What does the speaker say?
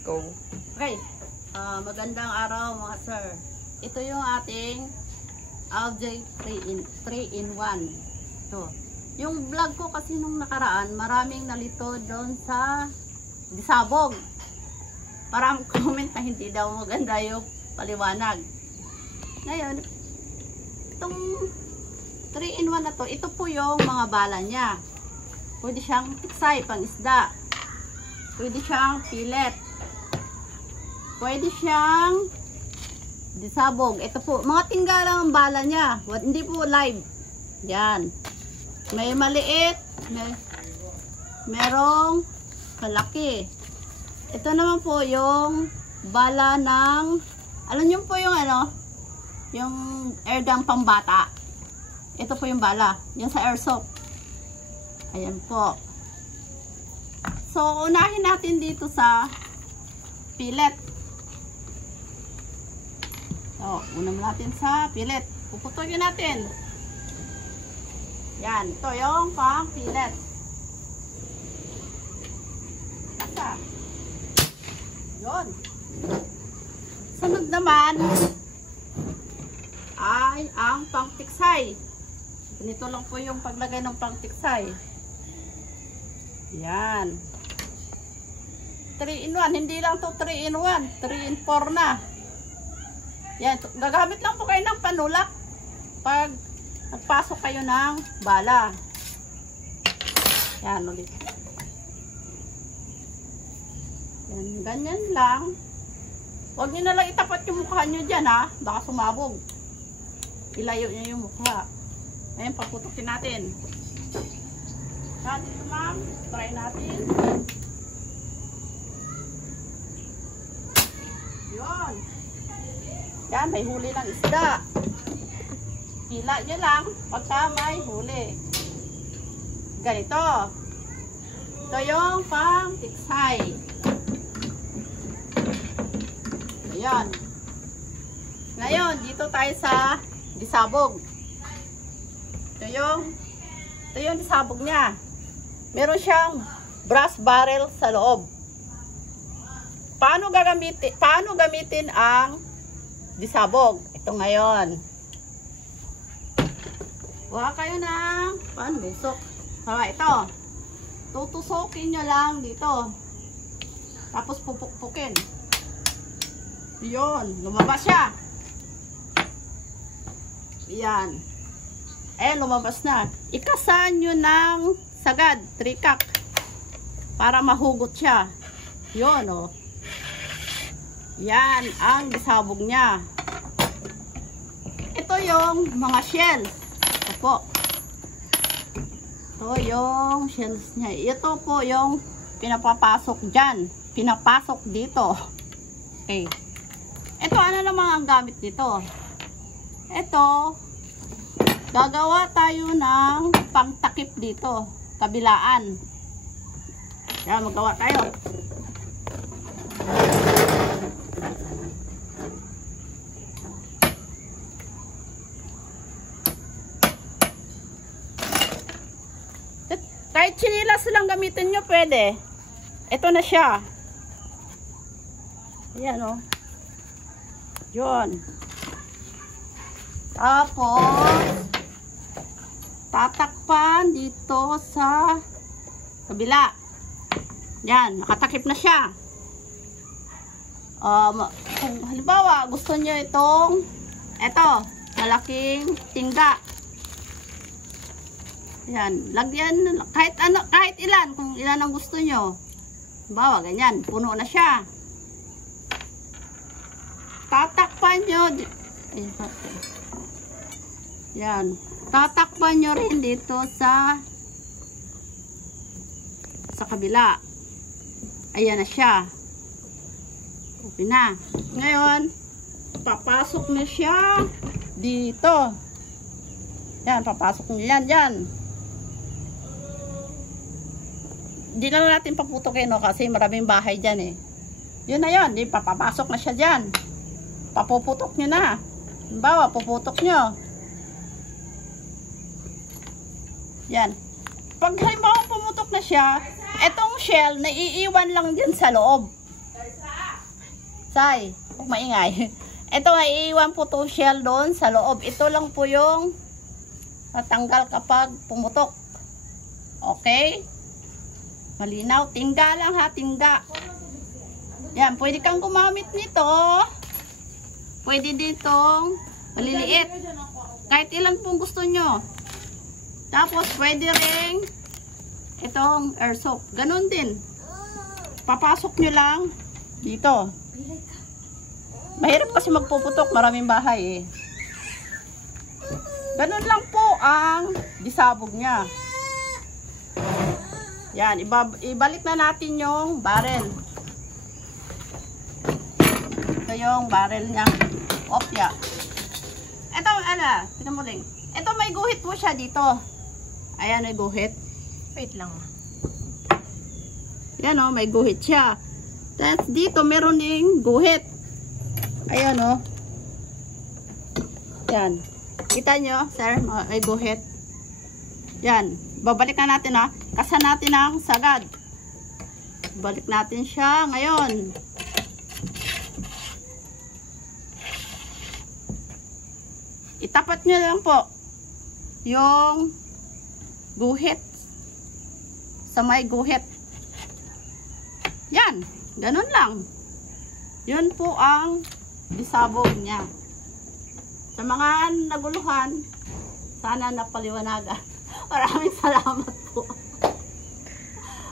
Go. Okay. Magandang araw mga sir. Ito yung ating Algae 3-in-1. Ito. Yung vlog ko kasi nung nakaraan, maraming nalito doon sa disabog. Parang comment na hindi daw maganda yung paliwanag. Ngayon, itong 3-in-1 na to, ito po yung mga bala niya. Pwede siyang tiksay, pang isda. Pwede siyang pilet. Pwede siyang disabog. Ito po, mga tinggalang ang bala niya. Hindi po live. Yan. May maliit. Merong kalaki. Ito naman po yung bala ng, alam niyo po yung ano, yung airgun pambata. Ito po yung bala. Yung sa airsoft. Ayan po. So, unahin natin dito sa pilet. So, unam natin sa pilet. Puputulin natin. Yan. Ito yung pang pilet. Kasa. Yun. Sunod naman ay ang pangtiksay. Ganito lang po yung paglagay ng pangtiksay. Yan. 3-in-1. Hindi lang to 3-in-1. 3-in-4 na. Yan. Gagamit lang po kayo ng panulak pag nagpasok kayo ng bala. Yan ulit. Yan. Ganyan lang. Huwag nyo na lang itapat yung mukha nyo dyan ha. Baka sumabog. Ilayo nyo yung mukha. Ayan. Paputukin natin. Yan. Ito ma'am. Try natin. Yun. Yan, may huli ng isda. Pila nyo lang pagka may huli. Ganito. Ito yung pang tiksay. Ayan. Ngayon, dito tayo sa disabog. Ito yung disabog niya. Meron siyang brass barrel sa loob. Paano gamitin ang disabog? Ito ngayon. Huwag kayo ng busok. Ito. Tutusokin nyo lang dito. Tapos pupukpukin. Yun. Lumabas siya. Yan. Lumabas na. Ikasan nyo ng sagad. Trikak. Para mahugot siya. Yun, oh. Yan ang disabog niya. Ito yung mga shells. Ito po. Ito yung shells niya. Ito po yung pinapapasok dyan. Pinapasok dito. Okay. Ito, ano naman ang gamit dito? Ito, gagawa tayo ng pangtakip dito. Kabilaan. Yan, magawa tayo. Kahit chinilas lang gamitin nyo, pwede. Ito na siya. Ayan, o. Yun. Tapos, tatakpan dito sa kabila. Yan, nakatakip na siya. Kung halimbawa, gusto nyo itong, malaking tingga. Yan, lagyan kahit ilan, kung ilan ang gusto nyo. Bawa, ganyan, puno na siya. Tatakpan nyo. Yan, tatakpan nyo rin dito sa kabila. Ayan na siya. Okay na. Ngayon, papasok na siya dito. Yan, papasok nyo yan, dyan. Hindi na natin paputokin, no, kasi maraming bahay dyan eh. Yun na yun, papapasok na siya dyan. Papuputok nyo na. Halimbawa, puputok nyo. Yan. Pag halimbawa pumutok na siya, etong shell, naiiwan lang dyan sa loob. Say, huwag maingay. Ito ay iiwan po to shell doon sa loob. Ito lang po yung natanggal kapag pumutok. Okay? Malinaw. Tingga lang ha, tingga. Yan, pwede kang gumamit nito. Pwede ditong maliliit. Kahit ilan pong gusto nyo. Tapos, pwede ring itong airsoft. Ganon din. Papasok nyo lang dito. Mahirap kasi magpuputok. Maraming bahay eh. Ganon lang po ang disabog niya. Yan. Ibalik na natin yung barrel. Ito yung barrel niya. Opya. Ito, tignan mo rin. Ito may guhit po siya dito. Ayan, may guhit. Wait lang. Yan o, may guhit siya. Tapos dito, meron ding guhit. Ayan o. Yan. Kita nyo, sir, may guhit. Yan. Babalikan natin ha. Kasan natin ang sagad. Balik natin siya ngayon. Itapat nyo lang po yung guhit sa may guhit. Yan. Ganun lang. Yun po ang disabog niya. Sa mga naguluhan, sana napaliwanagan. Maraming salamat po.